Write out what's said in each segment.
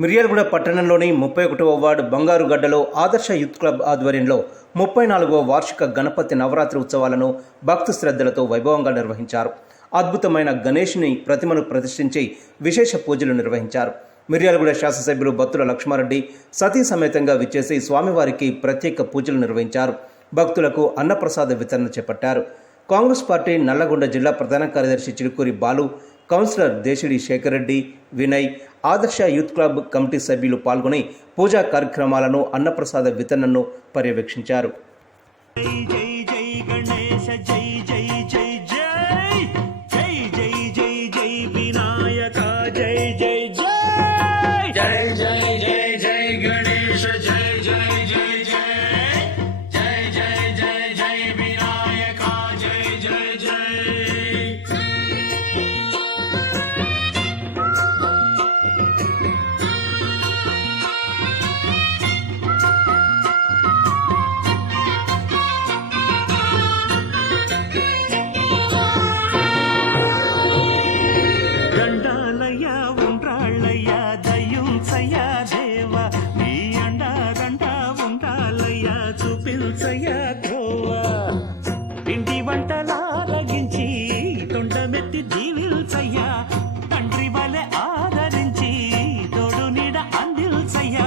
మిర్యాలగూడ పట్టణంలోని 31వ వార్డు బంగారుగడ్డలో ఆదర్శ youth club ఆధ్వర్యంలో 34వ వార్షిక గణపతి నవరాత్రి ఉత్సవాలను భక్తి శ్రద్ధలతో వైభవంగా నిర్వహించారు. అద్భుతమైన గణేష్ని ప్రతిమను ప్రతిష్ఠించి విశేష పూజలు నిర్వహించారు. మిర్యాలగూడ శాసనసభ్యులు బత్తుల లక్ష్మారెడ్డి సతీ సమేతంగా విచ్చేసి స్వామివారికి ప్రత్యేక పూజలు నిర్వహించారు. భక్తులకు అన్నప్రసాద వితరణ చేపట్టారు. కాంగ్రెస్ పార్టీ నల్లగొండ జిల్లా ప్రధాన కార్యదర్శి చిలుకూరి బాలు, కౌన్సిలర్ దేశిడి శేఖర్ రెడ్డి, వినయ్, ఆదర్శ యూత్ క్లబ్ కమిటీ సభ్యులు పాల్గొని పూజా కార్యక్రమాలను, అన్నప్రసాద వితరణను పర్యవేక్షించారు. ఇంటి వంటలారగించి తొండమెత్తి దీవిల్సయ్యా, తండ్రి వలె ఆదరించి తోడు నీడ అందిల్సయ్యా.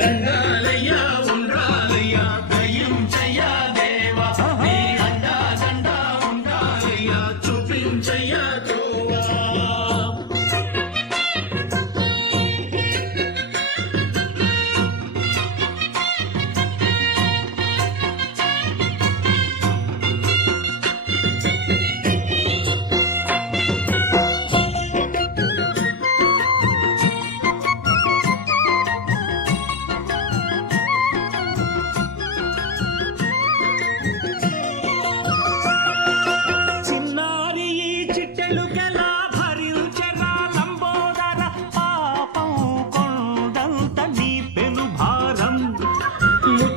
దండాలయ్యా ఉండాలయ్యా దయించయ్యా దేవా, నీ అండా దండా ఉండాలయ్యా చూపించయ్యా తోవా.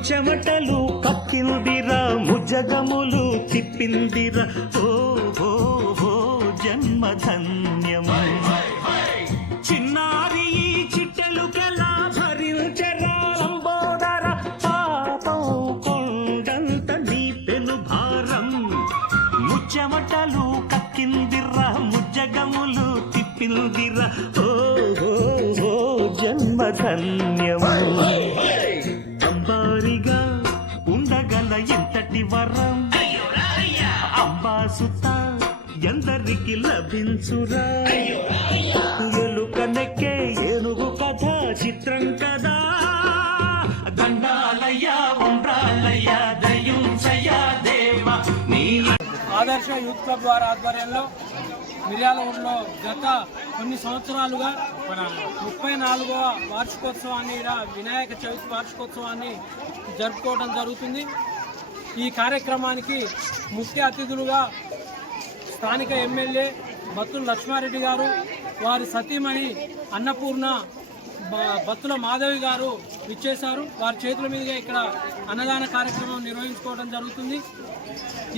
చెమటలు కక్కిందిరా, ముజగములు తిప్పిందిరా, ఓ జన్మధన్యము. చిన్నారి ఈ చిట్టెలు కలా భరించరా లంబోదర, పాపం కొండంత నీ పెను భారం. ముచ్చమటలు కక్కిందిరా, ముజగములు తిప్పిందిరా, ఓ జన్మధన్యము. అంబారిగా ఉండగల ఎంతటి వరం, అంబాసుత ఎందరికి లభించురా. ఎలుక నెక్కే ఏనుగు కథ చిత్రం కదా, దండాలయ్యా ఉండ్రాలయ్యా దయించయ్యా దేవా. నీ ఆదర్శ యూత్ క్లబ్ వారి ఆధ్వర్యంలో మిర్యాలగూడలో గత కొన్ని సంవత్సరాలుగా 34వ వార్షికోత్సవాన్ని, వినాయక చవితి వార్షికోత్సవాన్ని జరుపుకోవడం జరుగుతుంది. ఈ కార్యక్రమానికి ముఖ్య అతిథులుగా స్థానిక ఎమ్మెల్యే బత్తుల లక్ష్మారెడ్డి గారు, వారి సతీమణి అన్నపూర్ణ బత్తుల మాధవి గారు ఇచ్చేశారు. వారి చేతుల మీదుగా ఇక్కడ అన్నదాన కార్యక్రమం నిర్వహించుకోవడం జరుగుతుంది.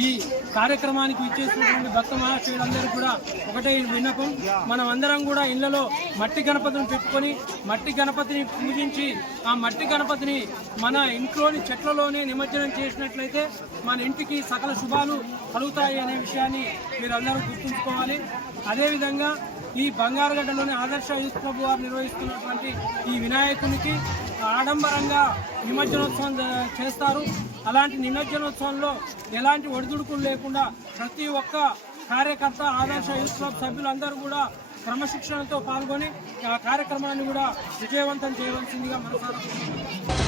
ఈ కార్యక్రమానికి ఇచ్చేసినటువంటి భక్త మహాశయులందరూ కూడా ఒకటే విన్నపం, మనం అందరం కూడా ఇళ్లలో మట్టి గణపతిని పెట్టుకొని మట్టి గణపతిని పూజించి ఆ మట్టి గణపతిని మన ఇంట్లోని చెట్లలోనే నిమజ్జనం చేసినట్లయితే మన ఇంటికి సకల శుభాలు కలుగుతాయి అనే విషయాన్ని మీరందరూ గుర్తుంచుకోవాలి. అదేవిధంగా ఈ బంగారుగడ్డలోని ఆదర్శ యూత్ క్లబ్ వారు నిర్వహిస్తున్నటువంటి ఈ వినాయకునికి ఆడంబరంగా నిమజ్జనోత్సవం చేస్తారు. అలాంటి నిమజ్జనోత్సవంలో ఎలాంటి ఒడిదుడుకులు లేకుండా ప్రతి ఒక్క కార్యకర్త, ఆదర్శ యూత్ క్లబ్ సభ్యులందరూ కూడా క్రమశిక్షణతో పాల్గొని ఆ కార్యక్రమాన్ని కూడా విజయవంతం చేయవలసిందిగా మనసారా